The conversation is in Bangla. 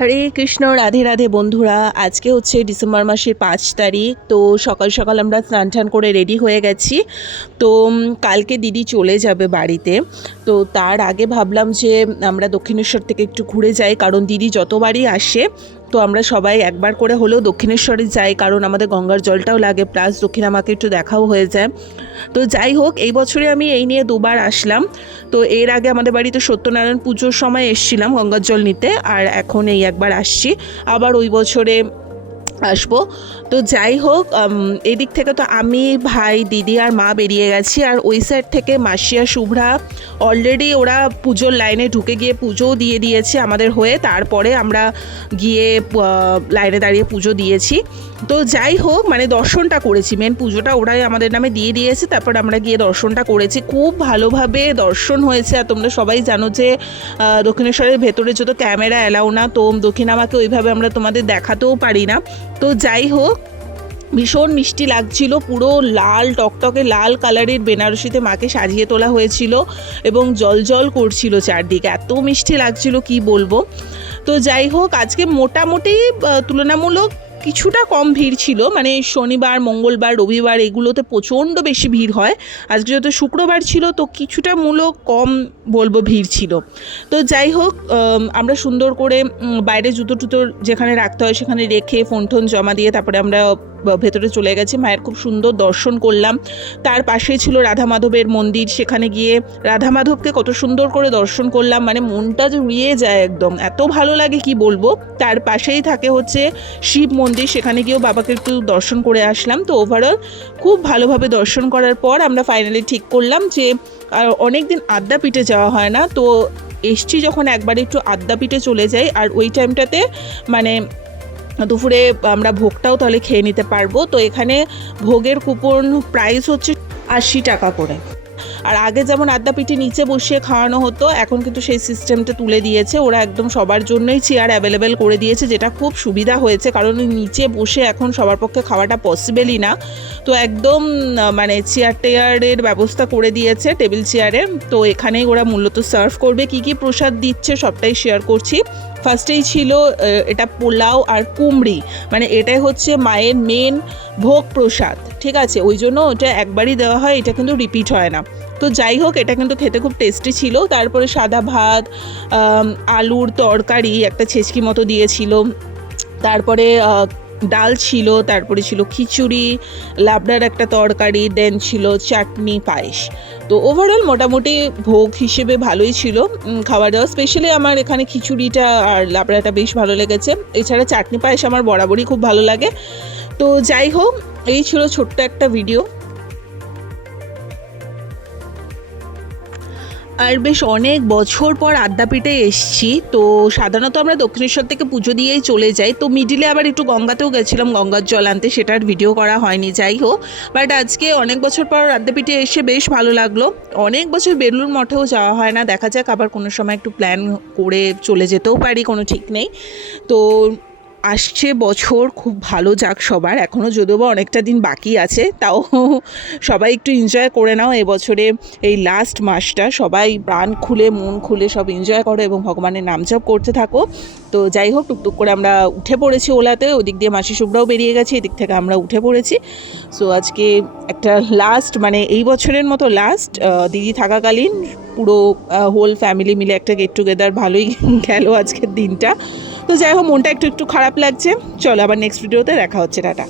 হরে কৃষ্ণ, রাধে রাধে বন্ধুরা। আজকে হচ্ছে ডিসেম্বর মাসের 5 তারিখ। তো সকাল সকাল আমরা স্নান টান করে রেডি হয়ে গেছি। তো কালকে দিদি চলে যাবে বাড়িতে। তো তার আগে ভাবলাম যে আমরা দক্ষিণেশ্বর থেকে একটু ঘুরে যাই, কারণ দিদি যতবারই আসে তো আমরা সবাই একবার করে হলেও দক্ষিণেশ্বরে যাই, কারণ আমাদের গঙ্গার জলটাও লাগে, প্লাস দক্ষিণামাকে একটু দেখাও হয়ে যায়। তো যাই হোক, এই বছরে আমি এই নিয়ে দুবার আসলাম। তো এর আগে আমাদের বাড়িতে সত্যনারায়ণ পুজোর সময় এসেছিলাম গঙ্গার জল নিতে, আর এখন এই একবার আসছি, আবার ওই বছরে আসবো। তো যাই হোক, এদিক থেকে তো আমি, ভাই, দিদি আর মা বেরিয়ে গেছি, আর ওই সাইড থেকে মাসি আর শুভ্রা অলরেডি ওরা পুজোর লাইনে ঢুকে গিয়ে পুজোও দিয়ে দিয়েছে আমাদের হয়ে। তারপরে আমরা গিয়ে লাইনে দাঁড়িয়ে পুজো দিয়েছি। তো যাই হোক, মানে দর্শনটা করেছি, মেন পুজোটা ওরাই আমাদের নামে দিয়ে দিয়েছে, তারপর আমরা গিয়ে দর্শনটা করেছি। খুব ভালোভাবে দর্শন হয়েছে। আর তোমরা সবাই জানো যে দক্ষিণেশ্বরের ভেতরে যত ক্যামেরা অ্যালাউ না, তো দক্ষিণামাকে ওইভাবে আমরা তোমাদের দেখাতেও পারি না। তো যাই হোক, ভীষণ মিষ্টি লাগছিল, পুরো লাল টকটকে লাল কালারের বেনারসিতে মাকে সাজিয়ে তোলা হয়েছিল এবং জল জল করছিল চারদিকে, এত মিষ্টি লাগছিল কি বলবো। তো যাই হোক, আজকে মোটামুটি তুলনামূলক কিছুটা কম ভিড় ছিল, মানে শনিবার, মঙ্গলবার, রবিবার এগুলোতে প্রচণ্ড বেশি ভিড় হয়। আজকে যত শুক্রবার ছিল তো কিছুটা কম বলবো ভিড় ছিল। তো যাই হোক, আমরা সুন্দর করে বাইরে জুতো টুতো যেখানে রাখতে হয় সেখানে রেখে ফোন টোন জমা দিয়ে তারপরে আমরা ভেতরে চলে গেছি। মায়ের খুব সুন্দর দর্শন করলাম। তার পাশেই ছিল রাধা মাধবের মন্দির, সেখানে গিয়ে রাধা মাধবকে কত সুন্দর করে দর্শন করলাম, মানে মনটা জুড়িয়ে যায় একদম, এত ভালো লাগে কি বলবো। তার পাশেই থাকে হচ্ছে শিব মন্দির, সেখানে গিয়েও বাবাকে একটু দর্শন করে আসলাম। তো ওভারঅল খুব ভালোভাবে দর্শন করার পর আমরা ফাইনালি ঠিক করলাম যে অনেক দিন আদ্যাপীঠে যাওয়া হয় না, তো এসছি যখন একবার একটু আদ্যাপীঠে চলে যাই, আর ওই টাইমটাতে মানে দুপুরে আমরা ভোগটাও তাহলে খেয়ে নিতে পারবো। তো এখানে ভোগের কুপন প্রাইস হচ্ছে 80 টাকা করে। আর আগে যেমন আদ্যাপীঠে নিচে বসিয়ে খাওয়ানো হতো, এখন কিন্তু সেই সিস্টেমটা তুলে দিয়েছে ওরা, একদম সবার জন্যই চেয়ার অ্যাভেলেবেল করে দিয়েছে, যেটা খুব সুবিধা হয়েছে, কারণ নিচে বসে এখন সবার পক্ষে খাওয়াটা পসিবলই না। তো একদম মানে চেয়ার টেয়ারের ব্যবস্থা করে দিয়েছে, টেবিল চেয়ারে। তো এখানেই ওরা মূলত সার্ভ করবে, কী কী প্রসাদ দিচ্ছে সবটাই শেয়ার করছি। ফার্স্টেই ছিল এটা পোলাও আর কুমড়ি, মানে এটাই হচ্ছে মায়ের মেন ভোগ প্রসাদ, ঠিক আছে, ওই জন্য ওটা একবারই দেওয়া হয়, এটা কিন্তু রিপিট হয় না। তো যাই হোক, এটা কিন্তু খেতে খুব টেস্টি ছিল। তারপরে সাদা ভাত, আলুর তরকারি একটা ছেচকি মতো দিয়েছিল, তারপরে ডাল ছিল, তারপরে ছিল খিচুড়ি, লাবড়ার একটা তরকারি, দেন ছিল চাটনি, পায়েস। তো ওভারঅল মোটামুটি ভোগ হিসেবে ভালোই ছিল খাওয়া দাওয়া। স্পেশালি আমার এখানে খিচুড়িটা আর লাবড়াটা বেশ ভালো লেগেছে, এছাড়া চাটনি পায়েস আমার বরাবরই খুব ভালো লাগে। তো যাই হোক, এই ছিল ছোট্ট একটা ভিডিও। আর বেশ অনেক বছর পর আদ্যাপীঠে এসছি। তো সাধারণত আমরা দক্ষিণেশ্বর থেকে পুজো দিয়েই চলে যাই, তো মিডিলে আবার একটু গঙ্গাতেও গেছিলাম গঙ্গার জল আনতে, সেটার ভিডিও করা হয়নি। যাই হোক, বাট আজকে অনেক বছর পর আদ্যাপীঠে এসে বেশ ভালো লাগলো। অনেক বছর বেলুড় মঠেও যাওয়া হয় না, দেখা যাক আবার কোনো সময় একটু প্ল্যান করে চলে যেতেও পারি, কোনো ঠিক নেই। তো আসছে বছর খুব ভালো যাক সবার, এখনও যদিও বা অনেকটা দিন বাকি আছে, তাও সবাই একটু এনজয় করে নাও এবছরে এই লাস্ট মাসটা, সবাই প্রাণ খুলে মন খুলে সব এনজয় করো এবং ভগবানের নাম জপ করতে থাকো। তো যাই হোক, টুকটুক করে আমরা উঠে পড়েছি ওলাতে, ওদিক দিয়ে মাসি শুভ্রাও বেরিয়ে গেছে, এদিক থেকে আমরা উঠে পড়েছি। সো আজকে একটা লাস্ট, মানে এই বছরের মতো লাস্ট দিদি থাকাকালীন পুরো হোল ফ্যামিলি মিলে একটা গেট টুগেদার, ভালোই গেল আজকের দিনটা। তো যাই হোক, মনটা একটু একটু খারাপ লাগছে। চলো আবার নেক্সট ভিডিওতে দেখা হচ্ছে, টাটা।